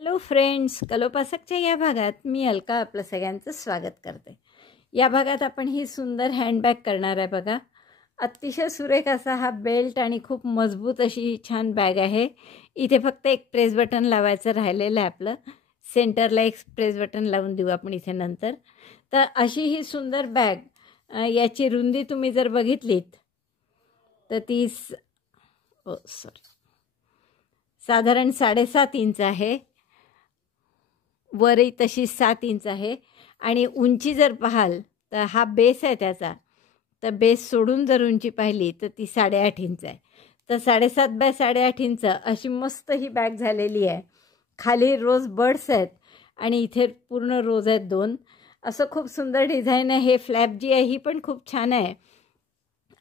Hello friends, कलोपासकच्या या भागात मी अलका आपलं सगळ्यांचं स्वागत करते। या भागात आपण ही सुंदर हँडबॅग करणार आहे। बघा, अतिशय सुरेख असा हा बेल्ट आणि खूप मजबूत अशी छान बॅग आहे। इथे फक्त एक प्रेस बटन लावायचं राहिलेलं आहे आपलं। सेंटरला एक प्रेस बटन लावून देऊ आपण इथे नंतर। तर अशी ही सुंदर बॅग, याची रुंदी तुम्ही जर बघितलीत तर ती साधारण 7.5 इंच आहे। वरही तशी 7 इंच आहे आणि उंची जर पाहाल तर हा बेस आहे त्याचा, तर बेस सोडून जर उंची पाहिली तर ती 8.5 इंच आहे। तर 7.5 बाय 8.5 इंच अशी मस्त ही बॅग झालेली आहे। खाली रोज बर्ड्स आहेत आणि इथे पूर्ण रोज आहेत 2। असं खूप सुंदर डिझाईन आहे। हे फ्लॅप जी आहे ही पण खूप छान आहे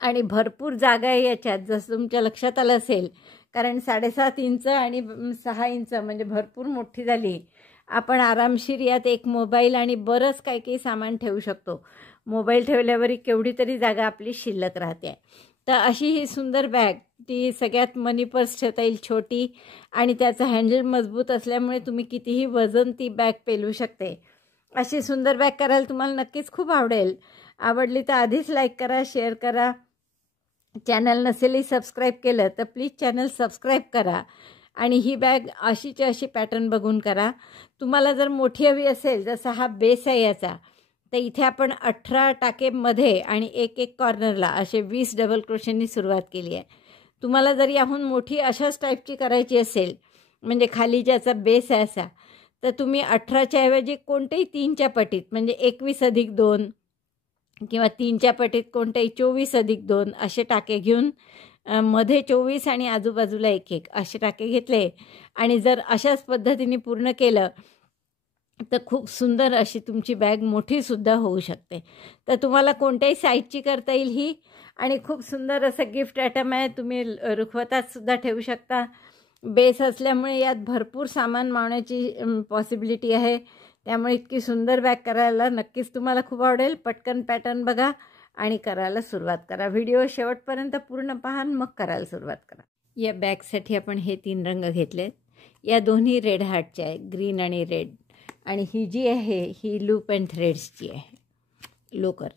आणि भरपूर जागा आहे याच्यात, जसं तुमच्या लक्षात आलं असेल, कारण 7.5 इंच आणि 6 इंच म्हणजे भरपूर मोठी झाली। आपण आरामशीर यात एक मोबाईल आणि बरंच काही काही सामान ठेवू शकतो। मोबाईल ठेवल्यावर केवढी तरी जागा आपली शिल्लक राहते। तर अशी ही सुंदर बॅग, ती सगळ्यात मनी पर्स ठेवता येईल छोटी, आणि त्याचं हँडल मजबूत असल्यामुळे तुम्ही कितीही वजन ती बॅग पेलू शकते। अशी सुंदर बॅग करायला तुम्हाला नक्कीच खूप आवडेल। आवडली तर आधीच लाईक करा, शेअर करा। चॅनल नसेलही सबस्क्राईब केलं तर प्लीज चॅनल सबस्क्राईब करा आणि ही बॅग अशीची अशी पॅटर्न बघून करा। तुम्हाला जर मोठी हवी असेल, जसा हा बेस आहे याचा, तर इथे आपण 18 टाकेमध्ये आणि एक एक कॉर्नरला असे 20 डबल क्रोशेंनी सुरुवात केली आहे। तुम्हाला जर याहून मोठी अशाच टाईपची करायची असेल, म्हणजे खाली ज्याचा बेस आहे असा, तर तुम्ही 18च्या ऐवजी कोणतेही 3च्या पटीत, म्हणजे 21+2 किंवा 3च्या पटीत कोणतेही 24+2 असे टाके घेऊन मध्ये 24 आणि आजूबाजूला 1-1 असे टाके घेतले आणि जर अशाच पद्धतीने पूर्ण केलं तर खूप सुंदर अशी तुमची बॅग मोठीसुद्धा होऊ शकते। तर तुम्हाला कोणत्याही साईजची करता येईल ही, आणि खूप सुंदर असं गिफ्ट आयटम आहे। तुम्ही रुखवतातसुद्धा ठेवू शकता। बेस असल्यामुळे यात भरपूर सामान मावण्याची पॉसिबिलिटी आहे, त्यामुळे इतकी सुंदर बॅग करायला नक्कीच तुम्हाला खूप आवडेल। पटकन पॅटर्न बघा आणि करायला सुरुवात करा। व्हिडिओ शेवटपर्यंत पूर्ण पहा, मग करायला सुरुवात करा। या बॅगसाठी आपण हे 3 रंग घेतलेत। या दोन्ही रेड हार्टचे आहे, ग्रीन आणि रेड, आणि ही जी आहे ही लूप अँड थ्रेड्सची आहे, लोकर।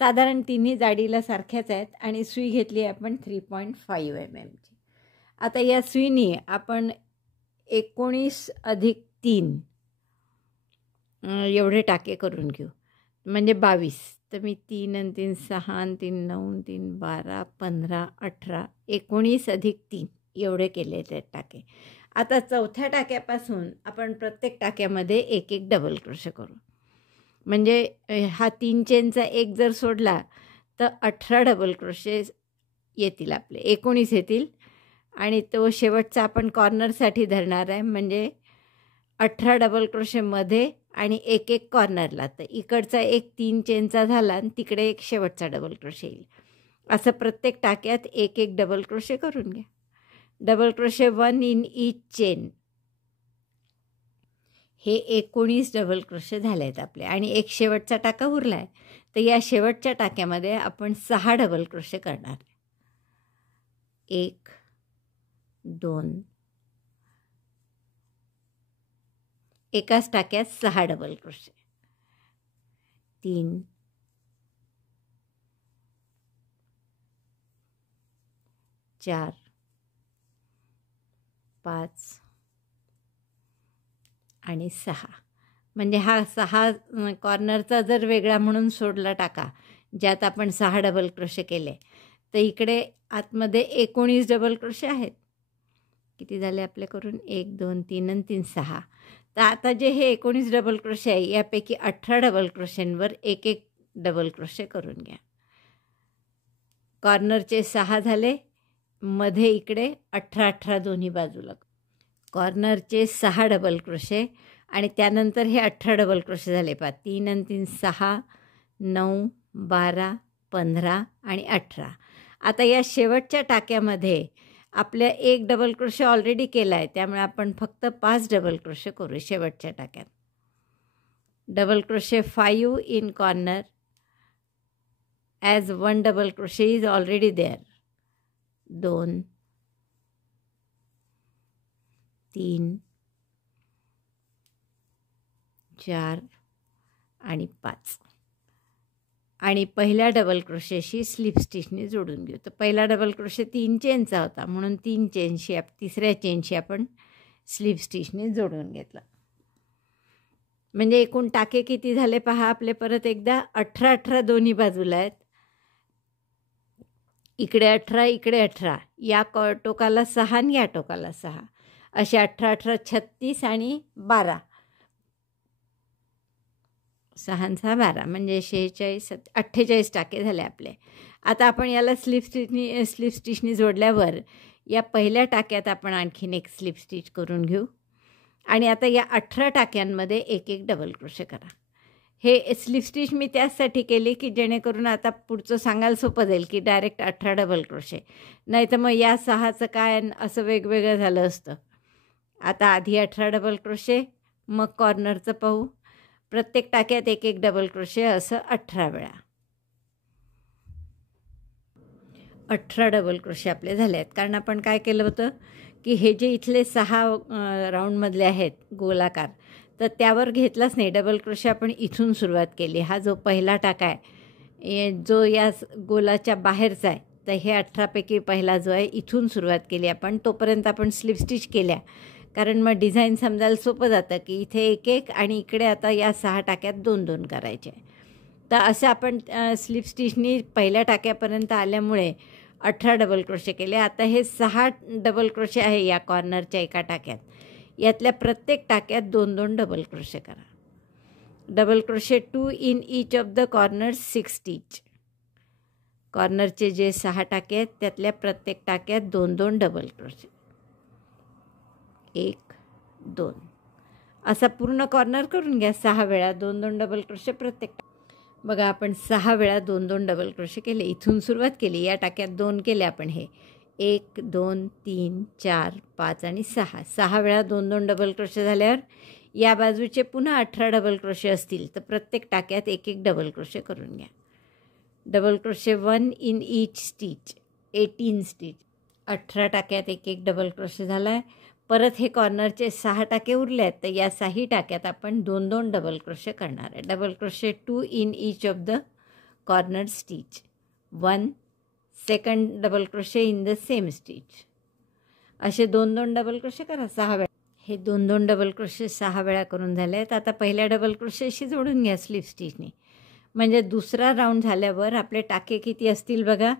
साधारण तिन्ही जाडीला सारख्याच आहेत आणि सुई घेतली आहे आपण 3.5 mm ची। आता या सुईने आपण 19+3 एवढे टाके करून घेऊ, म्हणजे 22। तर मी 3 आणि 3 6 आणि 3 9 3 12 15 18 19+3 एवढे केले ते टाके। आता चौथ्या टाक्यापासून आपण प्रत्येक टाक्यामध्ये एक एक डबल क्रोशे करू, म्हणजे हा 3 चेनचा एक जर सोडला तर 18 डबल क्रोशे येतील, आपले 19 येतील, आणि तो शेवटचा आपण कॉर्नरसाठी धरणार आहे, म्हणजे 18 डबल क्रोशेमध्ये आणि एक एक कॉर्नरला। तर इकडचा एक 3 चेनचा झाला आणि तिकडे एक शेवटचा डबल क्रोशे येईल। असं प्रत्येक टाक्यात एक एक डबल क्रोशे करून घ्या। Double crochet 1 in each chain, हे 19 डबल क्रोशे झाले आहेत आपले, आणि एक शेवटचा टाका उरला आहे। तर या शेवटच्या टाक्यामध्ये आपण 6 डबल क्रोशे करणार। 1 2, एकाच टाक्यात 6 डबल क्रोशे, 3 4 5 आणि 6, म्हणजे हा 6 कॉर्नरचा जर वेगळा म्हणून सोडला टाका ज्यात आपण 6 डबल क्रोशे केले, तर इकडे आतमध्ये 19 डबल क्रोशे आहेत। किती झाले आपले करून? 1 2 3 आणि 3 6। तर आता जे हे 19 डबल क्रोशे आहे, यापैकी 18 डबल क्रोशेंवर एक एक डबल क्रोशे करून घ्या। कॉर्नरचे 6 झाले, मध्ये इकडे 18 दोन्ही बाजूला। कॉर्नरचे 6 डबल क्रोशे आणि त्यानंतर हे 18 डबल क्रोशे झाले। 3 आणि 3 6 9 12 15 आणि 18। आता या शेवटच्या टाक्यामध्ये आपल्या एक डबल क्रोशे ऑलरेडी केला आहे, त्यामुळे आपण फक्त 5 डबल क्रोशे करू शेवटच्या टाक्यात। Double crochet 5 in corner as 1 double crochet is already there. 2 3 4 आणि 5 आणि पहिल्या डबल क्रोशेशी स्लिप स्टिचने जोडून घेऊ. तर पहिला डबल क्रोशे 3 चेनचा होता म्हणून 3 चेनशी तिसऱ्या चेनशी आपण स्लिप स्टिचने जोडून घेतलं. म्हणजे एकूण टाके किती झाले पहा आपले परत एकदा 18 दोन्ही बाजूला आहेत. इकडे 18 इकडे 18 या टोकाला 6 आणि या टोकाला 6 असे 18 36 आणि 12 6 6 12 म्हणजे 46 48 टाके झाले आपले. आता आपण याला स्लिप स्टिचनी जोडल्यावर या पहिल्या टाक्यात आपण आणखीन एक स्लिप स्टिच करून घेऊ आणि आता या 18 टाक्यांमध्ये एक एक डबल क्रोशे करा. हे स्लिप स्टिच मी त्याचसाठी केली की जेणेकरून आता पुढचं सांगायला सोपं जाईल की डायरेक्ट 18 डबल क्रोशे, नाही तर मग या 6चं काय असं वेगवेगळं झालं असतं. आता आधी 18 डबल क्रोशे, मग कॉर्नरचं पाहू. प्रत्येक टाक्यात एक एक डबल क्रोशे असं 18 वेळा. 18 डबल क्रोशे आपले झाले आहेत. कारण आपण काय केलं होतं की हे जे इथले 6 राऊंडमधले आहेत गोलाकार, तर त्यावर घेतलाच नाही. डबल क्रोशे आपण इथून सुरुवात केली. हा जो पहिला टाका आहे जो या गोलाच्या बाहेरचा आहे, तर हे 18पैकी पहिला जो आहे इथून सुरुवात केली आपण. तोपर्यंत आपण स्लिप स्टिच केल्या, कारण मग डिझाईन समजायला सोपं जातं की इथे एक एक आणि इकडे आता या 6 टाक्यात 2 2 करायचे. तर असं आपण स्लिप स्टिचनी पहिल्या टाक्यापर्यंत आल्यामुळे 18 डबल क्रोशे केले. आता हे 6 डबल क्रोशे आहे या कॉर्नरच्या एका टाक्यात. यातल्या प्रत्येक टाक्यात 2 2 डबल क्रोशे करा. Double crochet 2 in each of the corner 6 stitch. कॉर्नरचे जे 6 टाके आहेत त्यातल्या प्रत्येक टाक्यात 2 2 डबल क्रोशे. 1 2 असा पूर्ण कॉर्नर करून घ्या 6 वेळा 2 2 डबल क्रोशे प्रत्येक. बघा आपण 6 वेळा 2 2 डबल क्रोशे केले. इथून सुरुवात केली. या टाक्यात 2 केले आपण. हे 1 2 3 4 5 आणि 6 6 वेळा 2 2 डबल क्रोशे झाल्यावर या बाजूचे पुन्हा 18 डबल क्रोशे असतील तर प्रत्येक टाक्यात एक एक डबल क्रोशे करून घ्या. Double crochet 1 in each stitch 18 stitch. 18 टाक्यात एक एक डबल क्रोशे झाला आहे. परत हे कॉर्नरचे 6 टाके उरले आहेत, तर या 6 टाक्यात आपण 2 2 डबल क्रोशे करणार आहे. Double crochet 2 in each of the corner stitch. 1 second double crochet in the same stitch. असे 2 2 डबल क्रोशे करा 6 वेळा. हे 2 2 डबल क्रोशे 6 वेळा करून झाले आहेत. आता पहिल्या डबल क्रोशेशी जोडून घ्या स्लिप स्टिचने. म्हणजे दुसरा राऊंड झाल्यावर आपले टाके किती असतील बघा.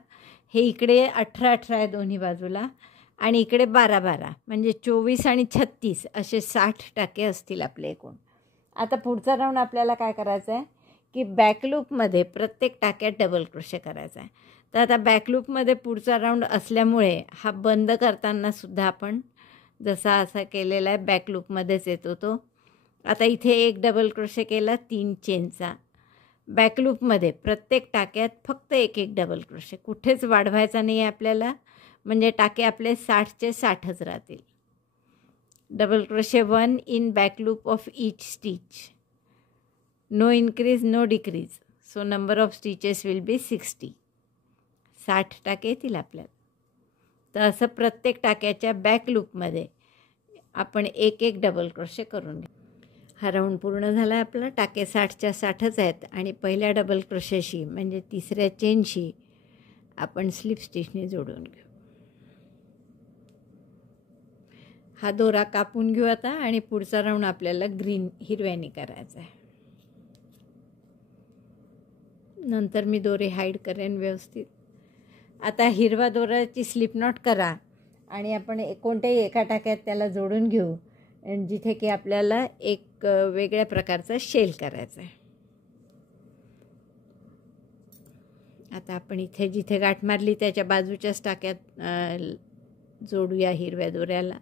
हे इकडे 18 18 आहे दोन्ही बाजूला आणि इकडे 12 12 म्हणजे 24 आणि 36 असे 60 टाके असतील आपले एकूण. आता पुढचा राऊंड आपल्याला काय करायचं आहे की बॅकलूपमध्ये प्रत्येक टाक्यात डबल क्रोशे करायचा आहे. तर आता बॅकलूपमध्ये पुढचा राऊंड असल्यामुळे हा बंद करतानासुद्धा आपण जसा असा केलेला आहे बॅकलूपमध्येच येतो तो. आता इथे एक डबल क्रोशे केला 3 चेनचा. बॅकलूपमध्ये प्रत्येक टाक्यात फक्त एक एक डबल क्रोशे, कुठेच वाढवायचा नाही आहे आपल्याला, म्हणजे टाके आपले 60चे 60च राहतील. Double crochet 1 in back loop of each stitch. No increase no decrease, so number of stitches will be 60. 60 टाके येतील आपल्याला. तर असं प्रत्येक टाक्याच्या बॅक लूपमध्ये आपण एक एक डबल क्रोशे करून घेऊ. हा राऊंड पूर्ण झाला आहे आपला. टाके 60च्या 60च आहेत आणि पहिल्या डबल क्रोशेशी म्हणजे तिसऱ्या चेनशी आपण स्लिप स्टिचने जोडून घेऊ. हा दोरा कापून घेऊ आता आणि पुढचा राऊंड आपल्याला हिरव्याने करायचा आहे. नंतर मी दोरे हाईड करेन व्यवस्थित. आता हिरवा दोऱ्याची स्लिप नॉट करा आणि आपण कोणत्याही एका टाक्यात त्याला जोडून घेऊ जिथे की आपल्याला एक वेगळ्या प्रकारचा शेल करायचा आहे. आता आपण इथे जिथे गाठ मारली त्याच्या बाजूच्याच टाक्यात जोडूया हिरव्या दोऱ्याला.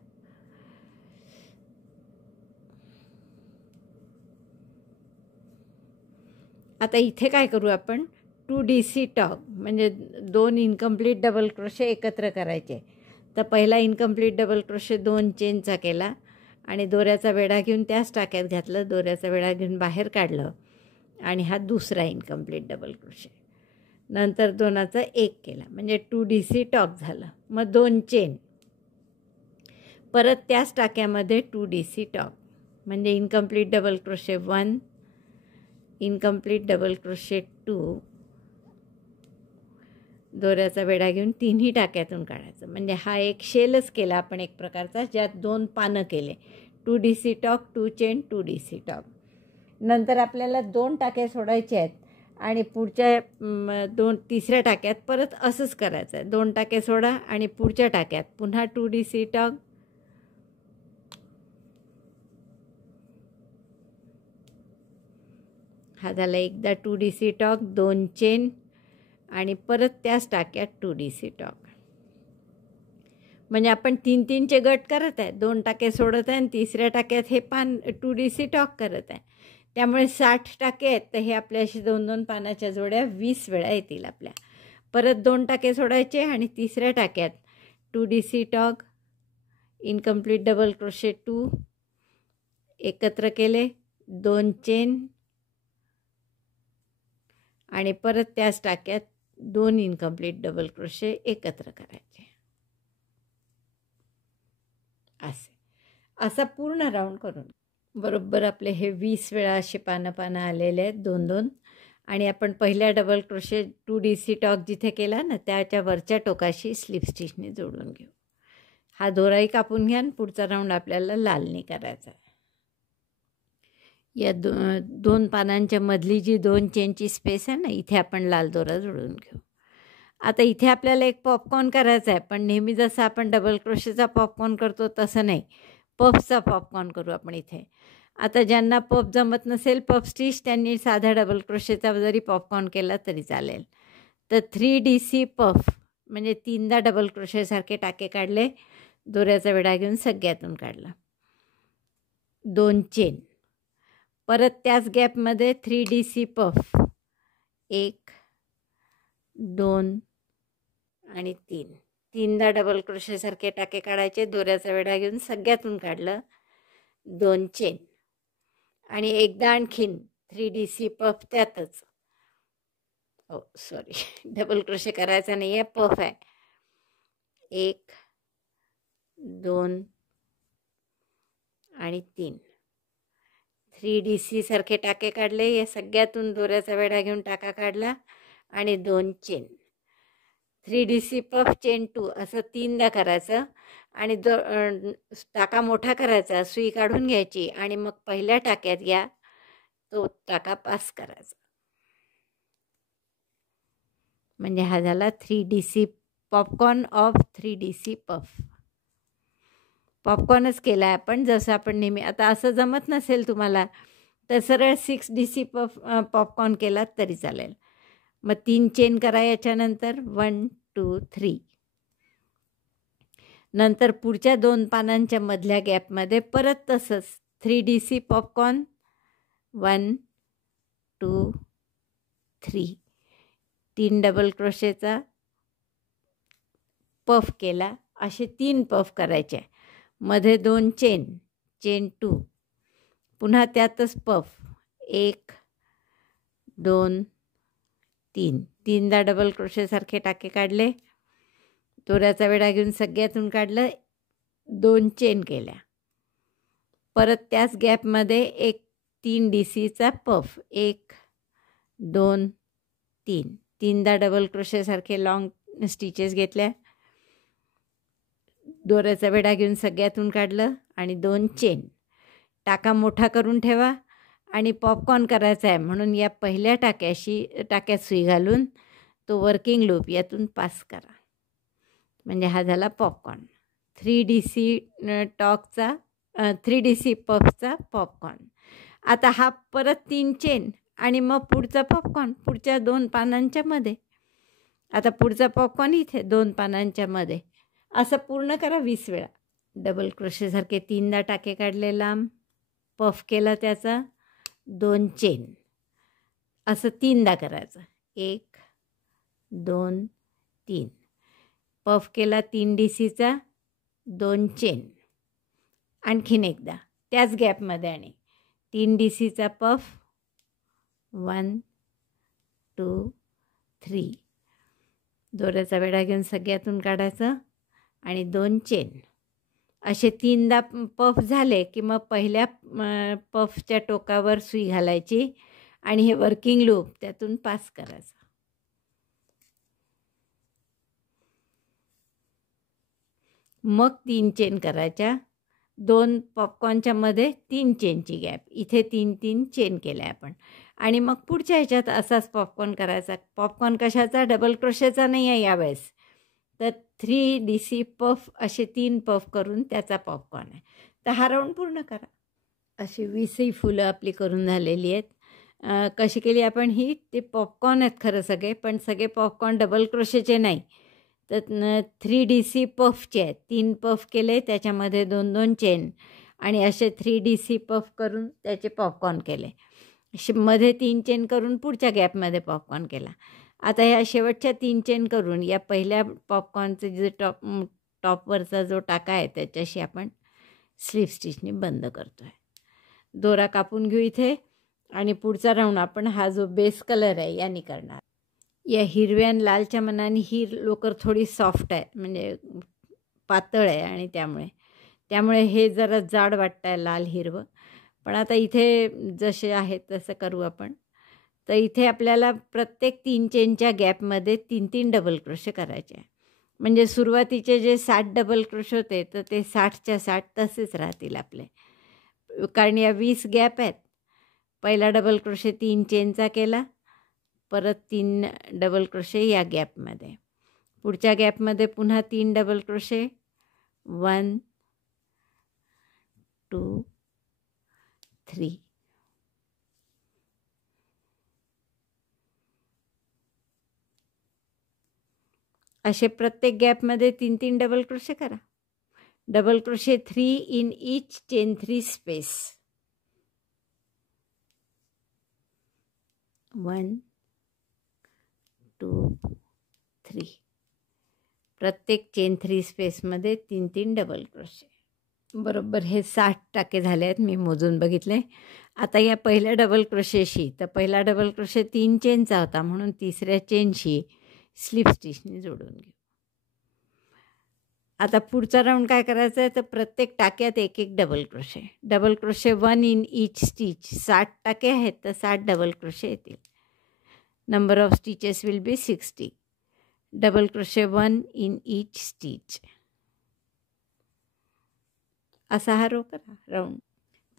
आता इथे काय करू आपण 2DC टॉग म्हणजे 2 इनकम्प्लीट डबल क्रोशे एकत्र करायचे. तर पहिला इनकम्प्लीट डबल क्रोशे 2 चेनचा केला आणि दोऱ्याचा वेढा घेऊन त्याच टाक्यात घातलं. दोऱ्याचा वेढा घेऊन बाहेर काढलं आणि हा दुसरा इनकम्प्लीट डबल क्रोशे. नंतर 2चा 1 केला म्हणजे 2DC टॉग झालं. मग 2 चेन, परत त्याच टाक्यामध्ये 2DC टॉग म्हणजे incomplete double crochet 1, incomplete double crochet 2, दोऱ्याचा वेढा घेऊन तिन्ही टाक्यातून काढायचं. म्हणजे हा एक शेलच केला आपण एक प्रकारचा, ज्यात 2 पानं केले. 2 DC talk, 2 chain, 2 DC talk. नंतर आपल्याला 2 टाक्या सोडायच्या आहेत आणि पुढच्या तिसऱ्या टाक्यात परत असंच करायचं आहे. 2 टाके सोडा आणि पुढच्या टाक्यात पुन्हा 2 DC टॉक, हा झाला एकदा 2 DC टॉक, 2 चेन आणि परत त्याच टाक्यात 2 DC टॉक. म्हणजे आपण 3-3चे गट करत आहे. 2 टाके सोडत आहे आणि तिसऱ्या टाक्यात हे पान 2 DC टॉक करत आहे. त्यामुळे 60 टाके आहेत. तर हे आपल्या अशी 2-2 पानाच्या जोड्या 20 वेळा येतील आपल्या. परत 2 टाके सोडायचे आणि तिसऱ्या टाक्यात 2 DC talk, incomplete double crochet 2 एकत्र केले, 2 चेन आणि परत त्याच टाक्यात 2 इनकम्प्लीट डबल क्रोशे एकत्र करायचे. असा पूर्ण राऊंड करून बरोबर आपले हे 20 वेळा असे पानं आलेले आहेत 2-2. आणि आपण पहिल्या डबल क्रोशे 2 DC टॉक जिथे केला ना त्याच्या वरच्या टोकाशी स्लिप स्टिचने जोडून घेऊ. हा दोराही कापून घ्या आणि पुढचा राऊंड आपल्याला लालनी करायचा आहे. या 2 पानांच्या मधली जी 2 चेनची स्पेस आहे ना, इथे आपण लाल दोरा जोडून घेऊ. आता इथे आपल्याला एक पॉपकॉर्न करायचा आहे, पण नेहमी जसं आपण डबल क्रोशेचा पॉपकॉर्न करतो तसं नाही, पफचा पॉपकॉर्न करू आपण इथे. आता ज्यांना पफ जमत नसेल पफ स्टिच, त्यांनी साधा डबल क्रोशेचा जरी पॉपकॉर्न केला तरी चालेल. तर 3 DC पफ म्हणजे 3दा डबल क्रोशेसारखे टाके काढले, दोऱ्याचा वेढा घेऊन सगळ्यातून काढला, 2 चेन, परत त्याच गॅपमध्ये 3 DC पफ, 1, 2 आणि 3. 3दा डबल क्रोशेसारखे टाके काढायचे, दोऱ्याचा वेढा घेऊन सगळ्यातून काढलं, 2 चेन आणि एकदा आणखीन 3 DC पफ त्यातच. सॉरी डबल क्रोशे करायचा नाही आहे, पफ आहे. 1, 2 आणि 3. 3 DC सारखे टाके काढले, या सगळ्यातून दोऱ्याचा वेढा घेऊन टाका काढला आणि 2 चेन, 3 DC पफ चेन 2 असं 3दा करायचं. आणि टाका मोठा करायचा, सुई काढून घ्यायची आणि मग पहिल्या टाक्यात घ्या, तो टाका पास करायचा. म्हणजे हा झाला 3 DC popcorn of 3 DC puff. पॉपकॉर्नच केला आहे आपण, जसं आपण नेहमी. आता असं जमत नसेल तुम्हाला तर सरळ 6 DC पॉपकॉर्न केलात तरी चालेल. मग 3 चेन करा याच्यानंतर, 1, 2, 3. नंतर पुढच्या 2 पानांच्या मधल्या गॅपमध्ये परत तसंच 3 DC पॉपकॉर्न, 1, 2, 3. 3 डबल क्रोशेचा पफ केला, असे 3 पफ करायचे. मध्ये 2 चेन, चेन 2, पुन्हा त्यातच पफ, 1, 2, 3. 3दा डबल क्रोशेसारखे टाके काढले, दोऱ्याचा वेढा घेऊन सगळ्यातून काढलं, 2 चेन केल्या, परत त्याच गॅपमध्ये एक 3 DCचा पफ, 1, 2, 3. 3दा डबल क्रोशेसारखे लॉंग स्टिचेस घेतल्या, दोऱ्याचा वेढा घेऊन सगळ्यातून काढलं आणि 2 चेन. टाका मोठा करून ठेवा आणि पॉपकॉर्न करायचा आहे म्हणून या पहिल्या टाक्यात सुई घालून तो वर्किंग लूप यातून पास करा. म्हणजे हा झाला पॉपकॉर्न. 3 DC पफचा popcorn. आता हा परत 3 चेन आणि मग पुढचा पॉपकॉर्न पुढच्या 2 पानांच्या मध्ये. आता पुढचा पॉपकॉर्न इथे 2 पानांच्या मध्ये. असं पूर्ण करा 20 वेळा. डबल क्रोशेसारखे 3दा टाके काढले लांब, पफ केला त्याचा, 2 चेन, असं 3दा करायचं, 1, 2, 3. पफ केला 3 DCचा, 2 चेन, आणखीन एकदा त्याच गॅपमध्ये आणि 3 DCचा पफ, 1, 2, 3. दोऱ्याचा वेढा घेऊन सगळ्यातून काढायचं आणि 2 चेन, असे 3दा पफ झाले की मग पहिल्या पफच्या टोकावर सुई घालायची आणि हे वर्किंग लूप त्यातून पास करायचं. मग 3 चेन करायच्या. 2 पॉपकॉर्नच्या मध्ये 3 चेनची गॅप. इथे 3 चेन केल्या आपण आणि मग पुढच्या ह्याच्यात असाच पॉपकॉर्न करायचा. पॉपकॉर्न कशाचा? डबल क्रोशेचा नाही आहे यावेळेस, तर 3DC पफ असे 3 पफ करून त्याचा पॉपकॉर्न आहे. तर हा राऊंड पूर्ण करा. अशी 20ही फुलं आपली करून झालेली आहेत. कशी केली आपण ही? ते पॉपकॉर्न आहेत खरं सगळे, पण सगळे पॉपकॉर्न डबल क्रोशेचे नाही, तर 3DC पफचे आहेत. 3 पफ केले, त्याच्यामध्ये 2 चेन आणि असे 3DC पफ करून त्याचे पॉपकॉर्न केले. मध्ये 3 चेन करून पुढच्या गॅपमध्ये पॉपकॉर्न केला. आता ह्या शेवटच्या 3 चेन करून या पहिल्या पॉपकॉर्नचे जे टॉपवरचा जो टाका आहे त्याच्याशी आपण स्लीव स्टिचने बंद करतो आहे. दोरा कापून घेऊ इथे आणि पुढचा राऊंड आपण हा जो बेस कलर आहे याने करणार. या हिरव्या आणि लालच्या मनाने ही लोकर थोडी सॉफ्ट आहे, म्हणजे पातळ आहे आणि त्यामुळे हे जरा जाड वाटतं आहे लाल हिरवं. पण आता इथे जसे आहेत तसं करू आपण. तर इथे आपल्याला प्रत्येक 3 चेनच्या गॅपमध्ये 3 डबल क्रोशे करायचे आहे. म्हणजे सुरुवातीचे जे 60 डबल क्रोशे होते तर ते 60च्या 60 तसेच राहतील आपले, कारण या 20 गॅप आहेत. पहिला डबल क्रोशे 3 चेनचा केला, परत 3 डबल क्रोशे या गॅपमध्ये, पुढच्या गॅपमध्ये पुन्हा 3 डबल क्रोशे, 1 2 3. असे प्रत्येक गॅपमध्ये 3 डबल क्रोशे करा. Double crochet 3 in each chain 3 space. 1 2 3. प्रत्येक चेन 3 स्पेसमध्ये 3 डबल क्रोशे. बरोबर हे 60 टाके झाले आहेत, मी मोजून बघितले. आता या पहिल्या डबल क्रोशेशी, तर पहिला डबल क्रोशे 3 चेनचा होता म्हणून तिसऱ्या चेनशी स्लीव स्टिचने जोडून घेऊ. आता पुढचा राऊंड काय करायचा आहे? तर प्रत्येक टाक्यात 1 double crochet. Double crochet 1 in each stitch. 60 टाके आहेत तर 60 डबल क्रोशे येतील. Number of stitches will be 60. Double crochet 1 in each stitch. असा हा रो करा राऊंड.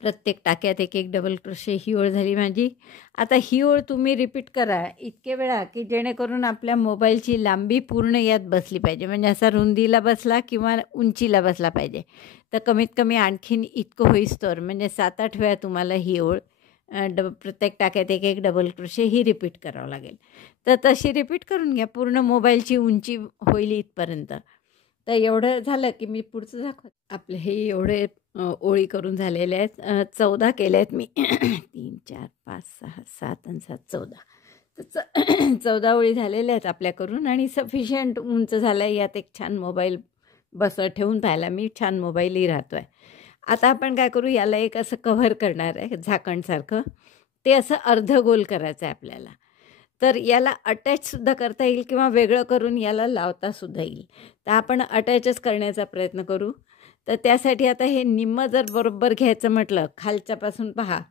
प्रत्येक टाक्यात 1 डबल क्रोशे. ही ओळ झाली माझी. आता ही ओळ तुम्ही रिपीट करा इतके वेळा की जेणेकरून आपल्या मोबाईलची लांबी पूर्ण यात बसली पाहिजे, म्हणजे असा रुंदीला बसला किंवा उंचीला बसला पाहिजे. तर कमीत कमी आणखीन इतकं होईस्तोवर म्हणजे 7-8 वेळा तुम्हाला ही ओळ प्रत्येक टाक्यात 1 डबल क्रोशे ही रिपीट करावं लागेल. तर तशी रिपीट करून घ्या पूर्ण मोबाईलची उंची होईल इथपर्यंत. तर एवढं झालं की मी पुढचं दाखवते. आपले हे एवढे ओळी करून झालेले आहेत. 14 केले आहेत मी. 3 4 5 6 7 आणि 7 14. तर 14 ओळी झालेल्या आहेत आपल्या करून आणि सफिशियंट उंच झालं आहे. यात एक छान मोबाईल ठेवून पाहायला मी छान मोबाईलही राहतो आहे. आता आपण काय करू, याला एक असं कव्हर करणार आहे झाकणसारखं. ते असं अर्ध गोल करायचं आहे आपल्याला. तर याला अटॅचसुद्धा करता येईल किंवा वेगळं करून याला लावतासुद्धा येईल. तर आपण अटॅचच करण्याचा प्रयत्न करू. तर त्यासाठी आता हे निम्मं जर बरोबर घ्यायचं म्हटलं, खालच्यापासून पहा,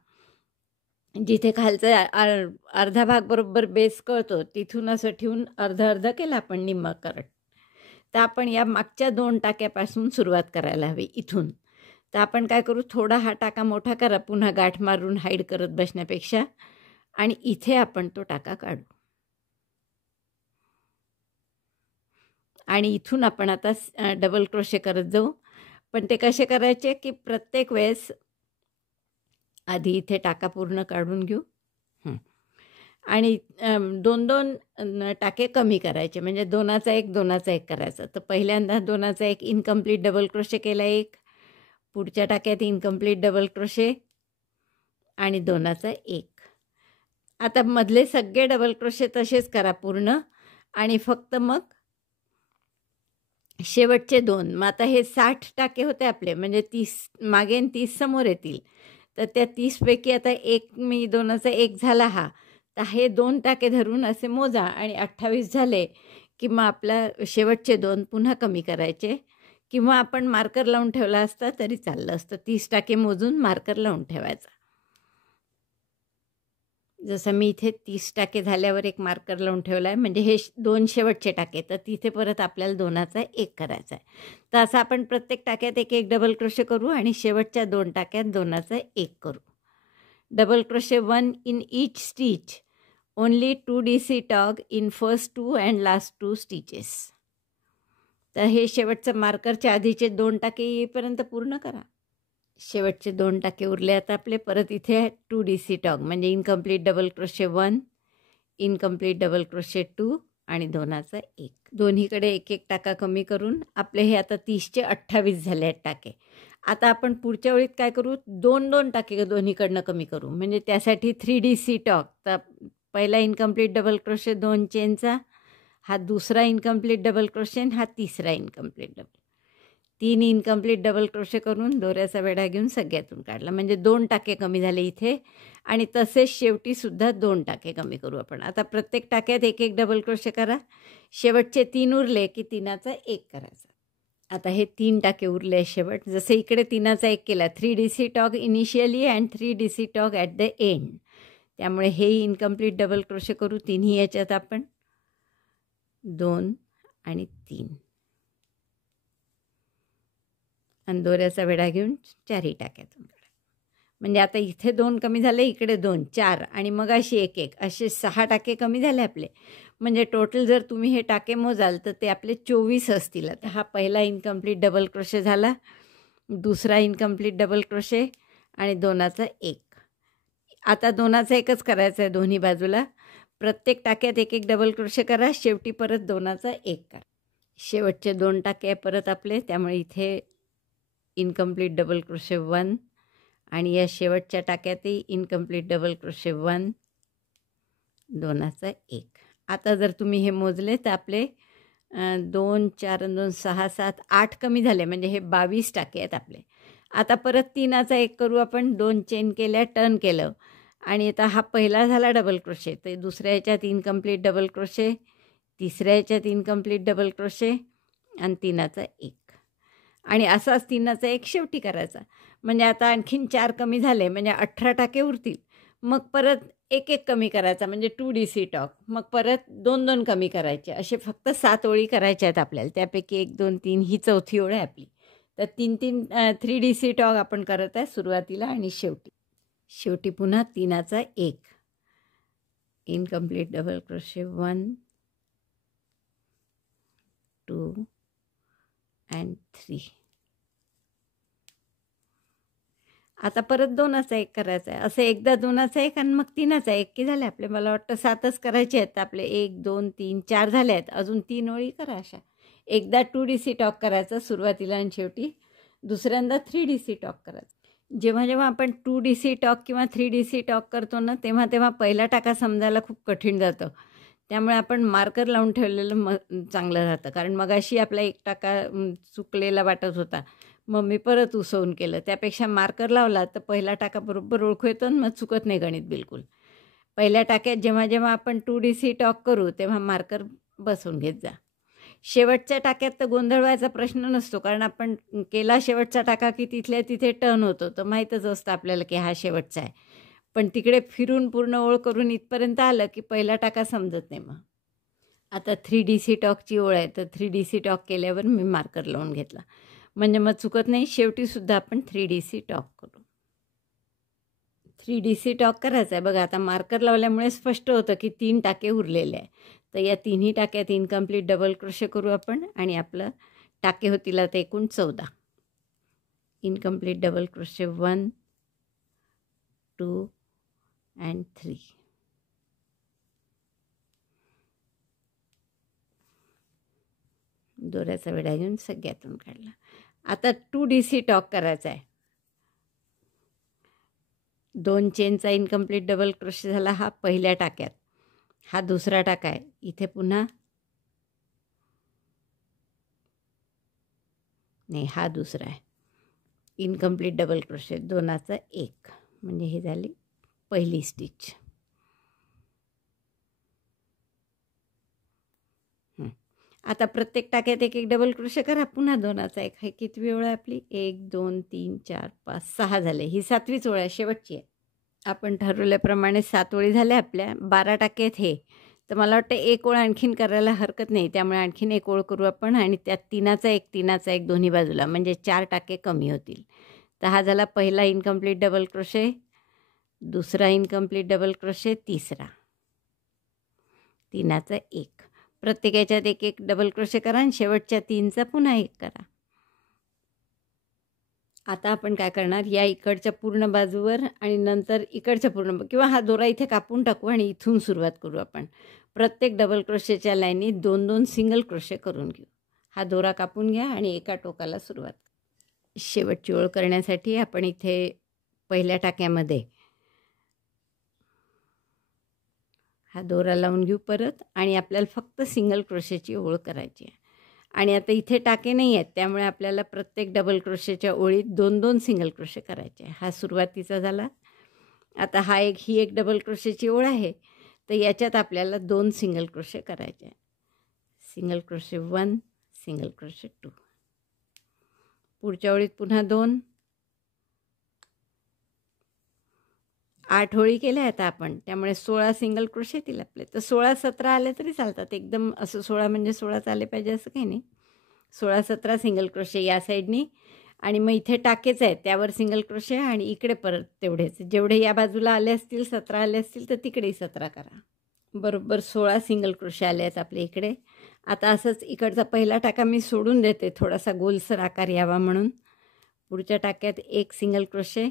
जिथे खालचा अर्धा भाग बरोबर बेस कळतो तिथून असं ठेवून अर्ध केलं आपण निम्मं करत. तर आपण या मागच्या 2 टाक्यापासून सुरुवात करायला हवी इथून. तर आपण काय करू, थोडा हा टाका मोठा करा पुन्हा गाठ मारून हाईड करत बसण्यापेक्षा, आणि इथे आपण तो टाका काढू. आणि इथून आपण आता डबल क्रोशे करत जाऊ. पण ते कसे करायचे की प्रत्येक वेळेस आधी इथे टाका पूर्ण काढून घेऊ आणि 2 टाके कमी करायचे, म्हणजे 2चा 1 करायचं. तर पहिल्यांदा 2चा 1 इनकम्प्लीट डबल क्रोशे केला, 1 पुढच्या टाक्यात इनकम्प्लीट डबल क्रोशे आणि 2चा 1. आता मधले सगळे डबल क्रोशे तसेच करा पूर्ण आणि फक्त मग शेवटचे 2. मग आता हे 60 टाके होते आपले, म्हणजे 30 मागे आणि 30 समोर येतील. तर त्या 30पैकी आता 1 मी 2चा 1 झाला हा, तर हे 2 टाके धरून असे मोजा आणि 28 झाले की मग आपला शेवटचे 2 पुन्हा कमी करायचे किंवा आपण मार्कर लावून ठेवला असता तरी चाललं असतं. 30 टाके मोजून मार्कर लावून ठेवायचा. जसं मी इथे 30 टाके झाल्यावर एक मार्कर लावून ठेवला आहे, म्हणजे हे 2 शेवटचे टाके. तर तिथे परत आपल्याला 2चा 1 करायचा आहे. तर असं आपण प्रत्येक टाक्यात एक एक डबल क्रोशे करू आणि शेवटच्या 2 टाक्यात 2चा 1 करू. Double crochet 1 in each stitch. Only 2 DC tog in first 2 and last 2 stitches. तर हे शेवटचं मार्करच्या आधीचे 2 टाके येईपर्यंत पूर्ण करा. शेवटचे 2 टाके उरले. आता आपले परत इथे 2 DC टॉग म्हणजे incomplete double crochet 1, incomplete double crochet 2 आणि 2चा 1. दोन्हीकडे एक एक टाका कमी करून आपले हे आता 30चे 28 झाले आहेत टाके. आता आपण पुढच्या ओळीत काय करू, 2-2 टाके दोन्हीकडनं कमी करू. म्हणजे त्यासाठी 3 DC टॉग. तर पहिला इनकम्प्लीट डबल क्रोशे 2 चेनचा, हा दुसरा इनकम्प्लीट डबल क्रोशे, हा तिसरा incomplete double. 3 incomplete double crochet करून दोऱ्याचा वेढा घेऊन सगळ्यातून काढला. म्हणजे 2 टाके कमी झाले इथे. आणि तसेच शेवटीसुद्धा 2 टाके कमी करू आपण. आता प्रत्येक टाक्यात एक एक डबल क्रोशे करा. शेवटचे 3 उरले की 3चा 1 करायचा. आता हे 3 टाके उरले शेवट. जसे इकडे 3चा 1 केला, 3 DC tog initially and 3 DC tog at the end. त्यामुळे हे इनकम्प्लीट डबल क्रोशे करू तिन्ही याच्यात आपण. 2 आणि 3 आणि दोऱ्याचा वेढा घेऊन 4ही टाक्यातून काढा. म्हणजे आता इथे 2 कमी झाले, इकडे 2, 4 आणि मग अशी 1-1 असे 6 टाके कमी झाले आपले. म्हणजे टोटल जर तुम्ही हे टाके मोजाल तर ते आपले 24 असतील. आता हा पहिला इनकम्प्लीट डबल क्रोशे झाला, दुसरा इनकम्प्लीट डबल क्रोशे आणि 2चा 1. आता 2चा 1च करायचा आहे दोन्ही बाजूला. प्रत्येक टाक्यात एक एक डबल क्रोशे करा. शेवटी परत 2चा 1 करा. शेवटचे 2 टाके परत आपले. त्यामुळे इथे इनकम्प्लीट डबल क्रोशे 1 आणि या शेवटच्या टाक्यातही इनकम्प्लीट डबल क्रोशे 1, 2चा 1. आता जर तुम्ही हे मोजले तर आपले 2, 4, 2, 6, 7, 8 कमी झाले. म्हणजे हे 22 टाके आहेत आपले. आता परत 3चा 1 करू आपण. 2 चेन केल्या, टर्न केलं आणि आता हा पहिला झाला डबल क्रोशे. तर दुसऱ्या ह्याच्यात इनकम्प्लीट डबल क्रोशे, तिसऱ्या ह्याच्यात इनकम्प्लीट डबल क्रोशे आणि 3चा 1. आणि असाच 3चा 1 शेवटी करायचा. म्हणजे आता आणखीन 4 कमी झाले, म्हणजे 18 टाके उरतील. मग परत 1-1 कमी करायचा म्हणजे 2 DC टॉग. मग परत 2-2 कमी करायचे. असे फक्त 7 ओळी करायच्या आहेत आपल्याला. त्यापैकी 1, 2, 3 ही 4थी ओळ आहे आपली. तर 3 DC टॉग आपण करत आहे सुरुवातीला आणि शेवटी. शेवटी पुन्हा 3चा 1, इनकम्प्लीट डबल क्रोशे 1, 2 अँड 3. आता परत 2चा 1 करायचा आहे. असं एकदा 2चा 1 आणि मग 3चा 1 की झाले आपले. मला वाटतं 7च करायचे आहेत आपले. 1, 2, 3, 4 झाले आहेत. अजून 3 ओळी करा अशा. एकदा 2 DC टॉग करायचा सुरुवातीला आणि शेवटी. दुसऱ्यांदा 3 DC टॉग करायचा. जेव्हा जेव्हा आपण 2 DC टॉग किंवा 3 DC टॉग करतो ना, तेव्हा तेव्हा पहिला टाका समजायला खूप कठीण जातं. त्यामुळे आपण मार्कर लावून ठेवलेलं चांगलं राहतं. कारण मगाशी आपला एक टाका चुकलेला वाटत होता. मग मी परत उसवून केलं. त्यापेक्षा मार्कर लावला तर पहिला टाका बरोबर ओळखू येतो आणि मग चुकत नाही गणित बिलकुल. पहिल्या टाक्यात जेव्हा जेव्हा आपण 2 DC टॉग करू तेव्हा मार्कर बसवून घेत जा. शेवटच्या टाक्यात तर गोंधळ व्हायचा प्रश्न नसतो. कारण आपण केला शेवटचा टाका की तिथल्या तिथे टर्न होतो. तर माहीतच असतं आपल्याला की हा शेवटचा आहे. पण तिकडे फिरून पूर्ण ओळ करून इथपर्यंत आलं की पहिला टाका समजत नाही. मग आता 3 DC टॉगची ओळ आहे. तर 3 DC टॉग केल्यावर मी मार्कर लावून घेतला. म्हणजे मग चुकत नाही. शेवटीसुद्धा आपण 3 DC टॉग करू. 3 DC टॉग करायचा आहे. बघा आता मार्कर लावल्यामुळे स्पष्ट होतं की 3 टाके उरलेले आहे. तर या तिन्ही टाक्यात इनकम्प्लीट डबल क्रोशे करू आपण आणि आपलं टाके होतील आता एकूण 14. Incomplete double crochet 1, 2 and 3. दोऱ्याचा वेढा घेऊन सगळ्यातून काढला. आता 2 DC टॉग करायचा आहे. 2 चेनचा इनकम्प्लीट डबल क्रोशे झाला हा पहिल्या टाक्यात. हा दुसरा टाका आहे. इथे पुन्हा नाही, हा दुसरा आहे. इनकम्प्लीट डबल क्रोशे 2चा 1 म्हणजे हे झाली पहिली स्टिच. आता प्रत्येक टाक्यात एक एक डबल क्रोशे करा, पुन्हा दोनाचा एक. हे कितवी ओळ आहे आपली? 1 2 3 4 5 6 झाले. ही 7वीच ओळ आहे, शेवटची आहे. आपण ठरवल्याप्रमाणे 7 ओळी झाल्या आपल्या. 12 टाके आहेत हे. तर मला वाटतं एक ओळ आणखीन करायला हरकत नाही, त्यामुळे आणखीन एक ओळ करू आपण आणि त्यात तीनाचा एक दोन्ही बाजूला, म्हणजे 4 टाके कमी होतील. तर हा झाला पहिला इनकम्प्लीट डबल क्रोशे, दुसरा इनकम्प्लीट डबल क्रोशे, तिसरा. तीनाचा एक. प्रत्येक याच्यात एक एक डबल क्रोशे करा आणि शेवटच्या 3चा पुन्हा एक करा. आता आपण काय करणार, या इकडच्या पूर्ण बाजूवर आणि नंतर इकडच्या पूर्ण, किंवा हा दोरा इथे कापून टाकू आणि इथून सुरुवात करू आपण. प्रत्येक डबल क्रोशेच्या लाईनीत 2-2 सिंगल क्रोशे करून घेऊ. हा दोरा कापून घ्या आणि एका टोकाला सुरुवात. शेवटची ओळ करण्यासाठी आपण इथे पहिल्या टाक्यामध्ये हा दोरा लावून घेऊ परत आणि आपल्याला फक्त सिंगल क्रोशेची ओळ करायची आहे. आणि आता इथे टाके नाही आहेत, त्यामुळे आपल्याला प्रत्येक डबल क्रोशेच्या ओळीत 2-2 सिंगल क्रोशे करायचे आहे. हा सुरुवातीचा झाला. आता ही एक डबल क्रोशेची ओळ आहे, तर याच्यात आपल्याला 2 सिंगल क्रोशे करायचे आहे. Single crochet 1, single crochet 2. पुढच्या ओळीत पुन्हा 2. 8 ओळी केल्या आहेत आपण, त्यामुळे 16 सिंगल क्रोशे येतील आपले. तर 16-17 आले तरी चालतात. एकदम असं 16 म्हणजे 16च आले पाहिजे असं काही नाही. 16-17 सिंगल क्रोशे या साईडनी, आणि मग इथे टाकेच आहेत त्यावर सिंगल क्रोशे, आणि इकडे परत तेवढेच. जेवढे या बाजूला आले असतील 17 आले असतील तर तिकडेही 17 करा. बरोबर 16 सिंगल क्रोशे आले आहेत आपल्या इकडे. आता असंच इकडचा पहिला टाका मी सोडून देते, थोडासा गोलसर आकार यावा म्हणून. पुढच्या टाक्यात 1 सिंगल क्रोशे,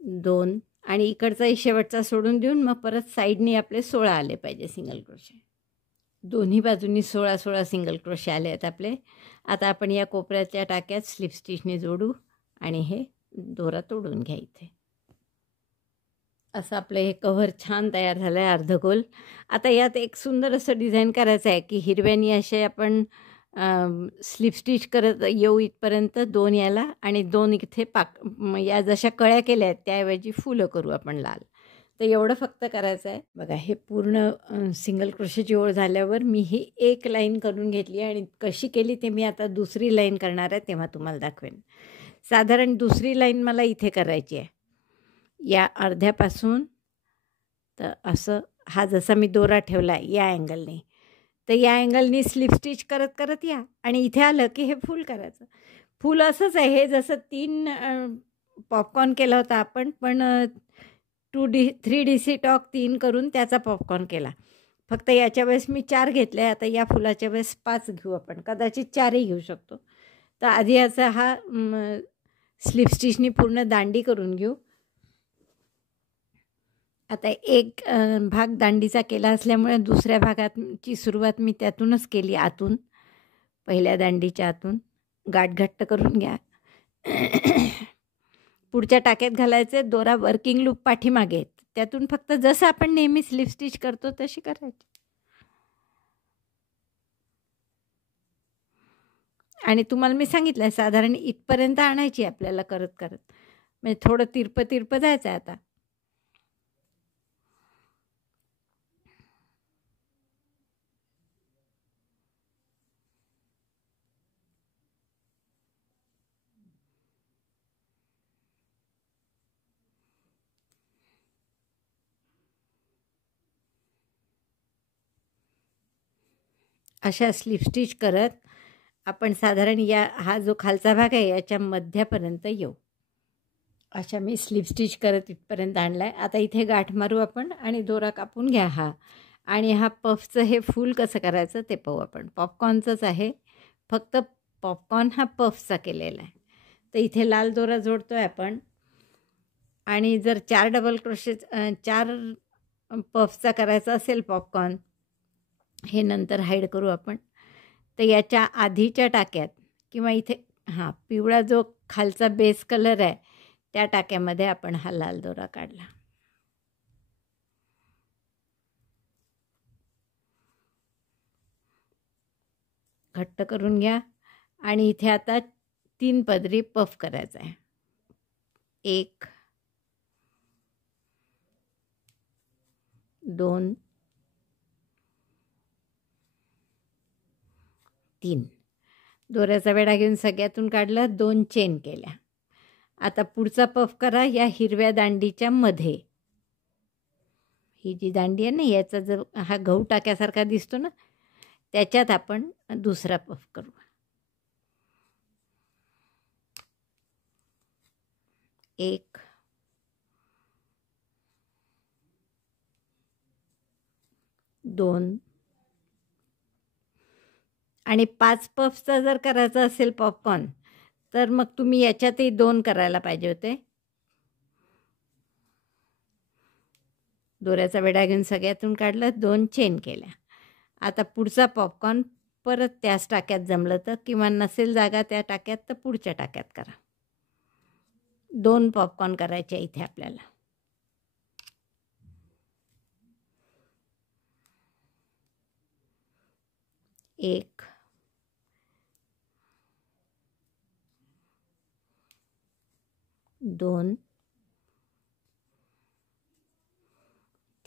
2, आणि इकडचाही शेवटचा सोडून देऊन मग परत साईडनी आपले 16 आले पाहिजे सिंगल क्रोशे. दोन्ही बाजूंनी 16-16 सिंगल क्रोशे आले आहेत आपले. आता आपण या कोपऱ्याच्या टाक्यात स्लिप स्टिचने जोडू आणि हे दोरा तोडून घ्या इथे. असं आपलं हे कव्हर छान तयार झालं आहे अर्धगोल. आता यात एक सुंदर असं डिझाईन करायचं आहे की हिरव्यानी असे आपण स्लिप स्टिच करत येऊ इथपर्यंत 2 याला आणि 2 इथे या जशा कळ्या केल्या आहेत त्याऐवजी फुलं करू आपण लाल. तर एवढं फक्त करायचं आहे. बघा, हे पूर्ण सिंगल क्रोशेची ओळ झाल्यावर मी ही एक लाईन करून घेतली आणि कशी केली ते मी आता दुसरी लाईन करणार आहे तेव्हा तुम्हाला दाखवेन. साधारण दुसरी लाईन मला इथे करायची आहे, या अर्ध्यापासून. तर असं हा जसा मी दोरा ठेवला आहे या अँगलने, तर या अँगलनी स्लिप स्टिच करत करत या आणि इथे आलं की हे फूल करायचं. फूल असंच आहे, हे जसं 3 पॉपकॉर्न केला होता आपण, पण 3DC टॉक 3 करून त्याचा पॉपकॉर्न केला. फक्त याच्या वेळेस मी 4 घेतले. आता या फुलाच्या वेळेस 5 घेऊ आपण, कदाचित 4ही घेऊ शकतो. तर आधी याचा हा स्लिप स्टिचनी पूर्ण दांडी करून घेऊ. आता एक भाग दांडीचा केला असल्यामुळे दुसऱ्या भागाची सुरुवात मी त्यातूनच केली, आतून, पहिल्या दांडीच्या आतून. गाठघट्ट करून घ्या. पुढच्या टाक्यात घालायचे, दोरा वर्किंग लूप पाठीमागे, त्यातून फक्त जसं आपण नेहमी स्लिप स्टिच करतो तशी करायची. आणि तुम्हाला मी सांगितलं साधारण इथपर्यंत आणायची आपल्याला करत करत, म्हणजे थोडं तिरपं जायचं आहे. आता अशा स्लिप स्टिच करत आपण साधारण हा जो खालचा भाग आहे याच्या मध्यापर्यंत येऊ. अशा मी स्लिप स्टिच करत इथपर्यंत आणला आहे. आता इथे गाठ मारू आपण आणि दोरा कापून घ्या हा. आणि हा पफचं हे फूल कसं करायचं ते पाहू आपण. पॉपकॉर्नचंच आहे, फक्त पॉपकॉर्न हा पफचा केलेला आहे. तर इथे लाल दोरा जोडतो आहे आपण, आणि जर 4 डबल क्रोशे 4 पफचा करायचा असेल पॉपकॉर्न, हे नंतर हाईड करू आपण. तर याच्या आधीच्या टाक्यात किंवा इथे पिवळा जो खालचा बेस कलर आहे त्या टाक्यामध्ये आपण हा लाल दोरा काढला. घट्ट करून घ्या आणि इथे आता 3 पदरी पफ करायचा आहे. 1 2 3. दोऱ्याचा वेढा घेऊन सगळ्यातून काढलं, 2 चेन केल्या. आता पुढचा पफ करा या हिरव्या दांडीच्या मध्ये. ही जी दांडी आहे ना, याचा जर हा गहू टाक्यासारखा दिसतो ना, त्याच्यात आपण दुसरा पफ करू. 1 2 आणि 5 पफचा जर करायचा असेल पॉपकॉर्न तर मग तुम्ही याच्यातही 2 करायला पाहिजे होते. दोऱ्याचा वेढा घेऊन सगळ्यातून काढलं, 2 चेन केल्या. आता पुढचा पॉपकॉर्न परत त्याच टाक्यात जमलं तर, किंवा नसेल जागा त्या टाक्यात तर पुढच्या टाक्यात करा. 2 पॉपकॉर्न करायचे इथे आपल्याला. 1 2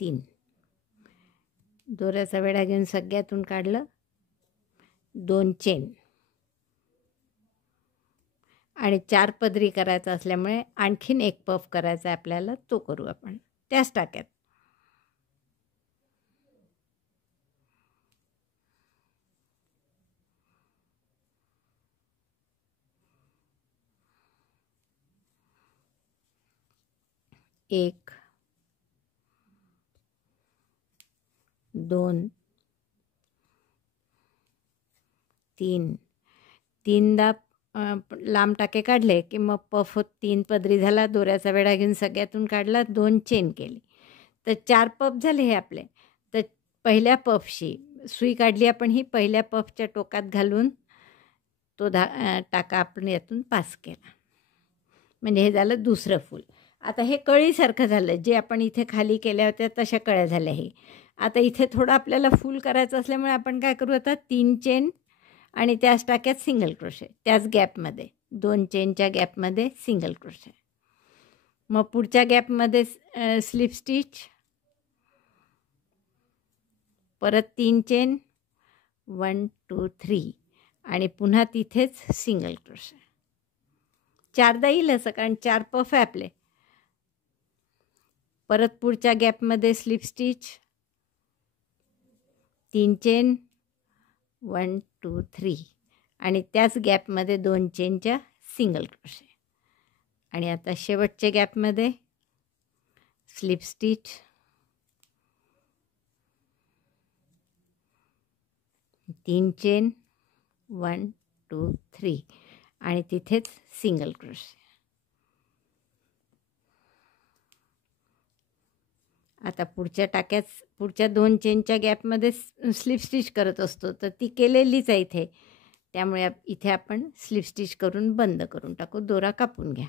3. दोऱ्याचा वेढा घेऊन सगळ्यातून काढलं, 2 चेन आणि 4 पदरी करायचा असल्यामुळे आणखीन एक पफ करायचा आहे आपल्याला, तो करू आपण त्याच टाक्यात. 1 2 3. 3दा लांब टाके काढले की मग पफ 3 पदरी झाला. दोऱ्याचा वेढा घेऊन सगळ्यातून काढला, 2 चेन केली, तर 4 पफ झाले हे आपले. तर पहिल्या पफशी सुई काढली आपण, ही पहिल्या पफच्या टोकात घालून तो टाका आपण यातून पास केला, म्हणजे हे झालं दुसरं फूल. आता हे कळीसारखं झालं, जे आपण इथे खाली केल्या होत्या तशा कळ्या झाल्या. हे आता इथे थोडं आपल्याला फूल करायचं असल्यामुळे आपण काय करू, आता 3 चेन आणि त्याच टाक्यात सिंगल क्रोशे, त्याच गॅपमध्ये 2 चेनच्या गॅपमध्ये सिंगल क्रोशे. मग पुढच्या गॅपमध्ये स्लिप स्टिच, परत 3 चेन, 1 2 3 आणि पुन्हा तिथेच सिंगल क्रोशे. 4दा येईल असं, कारण 4 पफ आहे आपले. परत पुढच्या गॅपमध्ये स्लिप स्टिच, 3 चेन, 1 2 3 आणि त्याच गॅपमध्ये 2 चेनच्या सिंगल क्रोशे. आणि आता शेवटच्या गॅपमध्ये स्लिप स्टिच, 3 चेन, 1 2 3 आणि तिथेच सिंगल क्रोशे. आता पुढच्या टाक्यात पुढच्या 2 चेनच्या गॅपमध्ये स्लिप स्टिच करत असतो, तर ती केलेलीच आहे इथे, त्यामुळे इथे आपण स्लिप स्टिच करून बंद करून टाकू. दोरा कापून घ्या.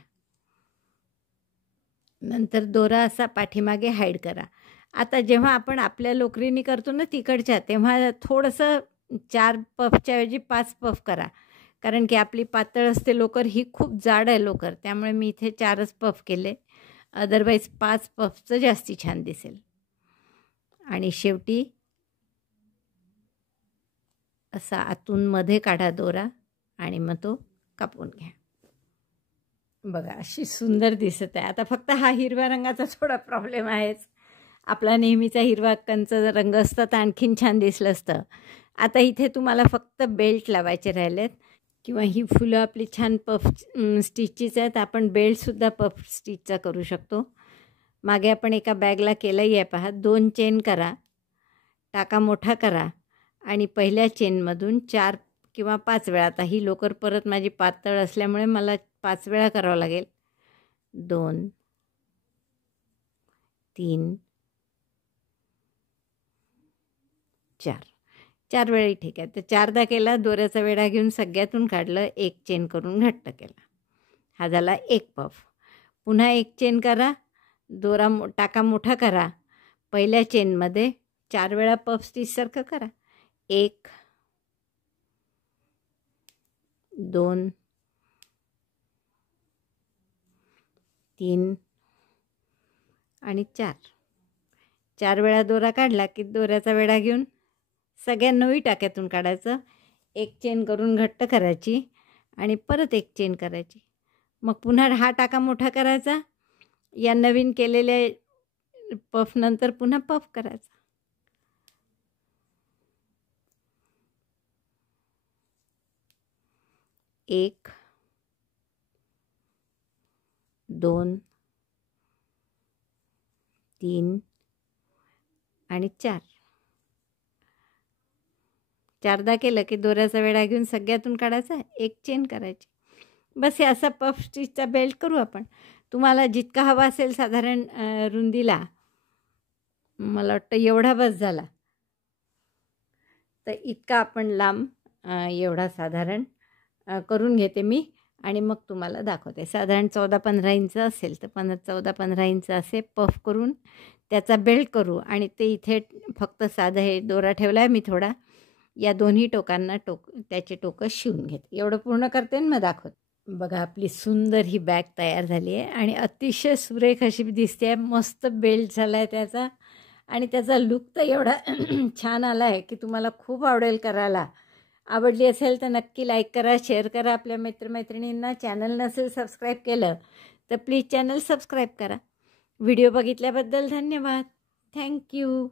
नंतर दोरा असा पाठीमागे हाईड करा. आता जेव्हा आपण आपल्या लोकरीने करतो ना तिकडच्या, तेव्हा थोडंसं 4 पफच्या ऐवजी 5 पफ करा, कारण की आपली पातळ असते लोकर, ही खूप जाड आहे लोकर, त्यामुळे मी इथे 4च पफ केले. अदरवाईज 5 पफचं जास्ती छान दिसेल. आणि शेवटी असा आतून मध्ये काढा दोरा आणि मग तो कापून घ्या. बघा अशी सुंदर दिसत आहे. आता फक्त हा हिरव्या रंगाचा थोडा प्रॉब्लेम आहेच. आपला नेहमीचा हिरवा कंचा रंग असता तर आणखीन छान दिसलं असतं. आता इथे तुम्हाला फक्त बेल्ट लावायचे राहिलेत, किंवा ही फुलं आपली छान पफ स्टिचचीच आहेत. आपण बेल्टसुद्धा पफ स्टिचचा करू शकतो. मागे आपण एका बॅगला केलंही आहे पहा. 2 चेन करा, टाका मोठा करा आणि पहिल्या चेनमधून 4 किंवा 5 वेळा, आता ही लोकर परत माझी पातळ असल्यामुळे मला 5 वेळा करावं लागेल. 2 3 4 4 वेळी ठीक आहे. तर 4दा केला, दोऱ्याचा वेढा घेऊन सगळ्यातून काढलं, 1 चेन करून घट्ट केला. हा झाला 1 पफ. पुन्हा 1 चेन करा, दोरा टाका मोठा करा, पहिल्या चेनमध्ये 4 वेळा पफ स्टिचसारखं करा. 1 2 3 आणि 4. 4 वेळा दोरा काढला की दोऱ्याचा वेढा घेऊन सगळ्या 9 टाक्यातून काढायचं. एक चेन करून घट्ट करायची आणि परत एक चेन करायची. मग पुन्हा हा टाका मोठा करायचा. या नवीन केलेल्या पफ नंतर पुन्हा पफ करायचा. एक, 2, 3 आणि 4. चारदा केलं की दोऱ्याचा वेढा घेऊन सगळ्यातून काढायचा, एक चेन करायची. बस हे असा पफ स्टिचचा बेल्ट करू आपण. तुम्हाला जितका हवा असेल साधारण रुंदीला, मला वाटतं एवढा बस झाला, तर इतका आपण लांब एवढा साधारण करून घेते मी आणि मग तुम्हाला दाखवते. साधारण 14-15 इंच असेल तर 14-15 इंच असे पफ करून त्याचा बेल्ट करू आणि ते इथे फक्त साधं हे दोरा ठेवला आहे मी थोडा, या दोन्ही टोकांना त्याचे टोकं शिवून घेते. एवढं पूर्ण करते आणि मग दाखवते. बघा आपली सुंदर ही बॅग तयार झाली आहे आणि अतिशय सुरेख अशी दिसते आहे. मस्त बेल्ट झाला आहे त्याचा आणि त्याचा लुक तर एवढा छान आला आहे की तुम्हाला खूप आवडेल करायला. आवडली असेल तर नक्की लाईक करा, शेअर करा आपल्या मित्रमैत्रिणींना. चॅनल नसेल सबस्क्राईब केलं तर प्लीज चॅनल सबस्क्राईब करा. व्हिडिओ बघितल्याबद्दल धन्यवाद. थँक्यू.